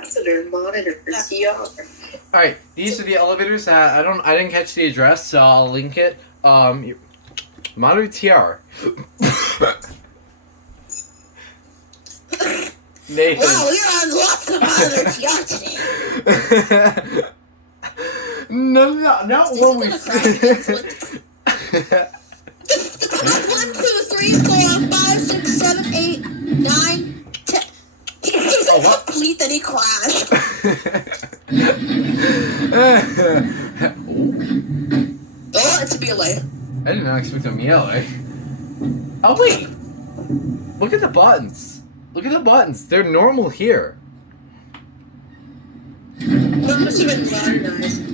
capacitor monitor TR. Alright, these are the elevators that I didn't catch the address, so I'll link it. Monitor TR. Nathan. Wow, we're on lots of monitor TR today. No, not what we said. 1, 2, 3, 4, 5, 6, 7, 8, 9, 10. He was complete, then he crashed. Oh, it's Miele. I did not expect a Miele. Oh wait! Look at the buttons. Look at the buttons. They're normal here. That must have been modernized.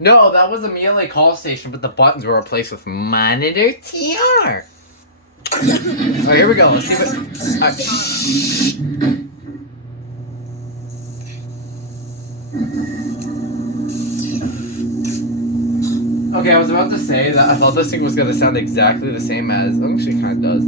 No, that was a Miele call station, but the buttons were replaced with monitor TR. Alright, here we go. Let's see what. Okay, I was about to say that I thought this thing was gonna sound exactly the same as. Actually, it kind of does.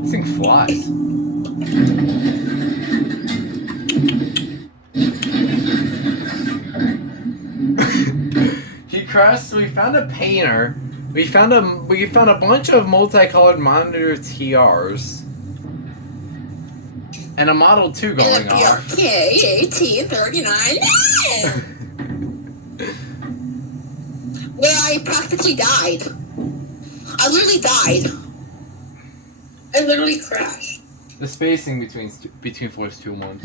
This thing flies. He crashed, so we found a painter. We found a bunch of multicolored monitor TRs. And a Model 2 going and a off. BRK 1839. Where I practically died. I literally died. I literally crashed. The spacing between floors 2 and 1.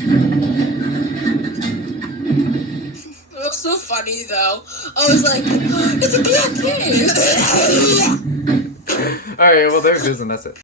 It was so funny though. I was like, it's a BRK. Alright, well there it is, and that's it.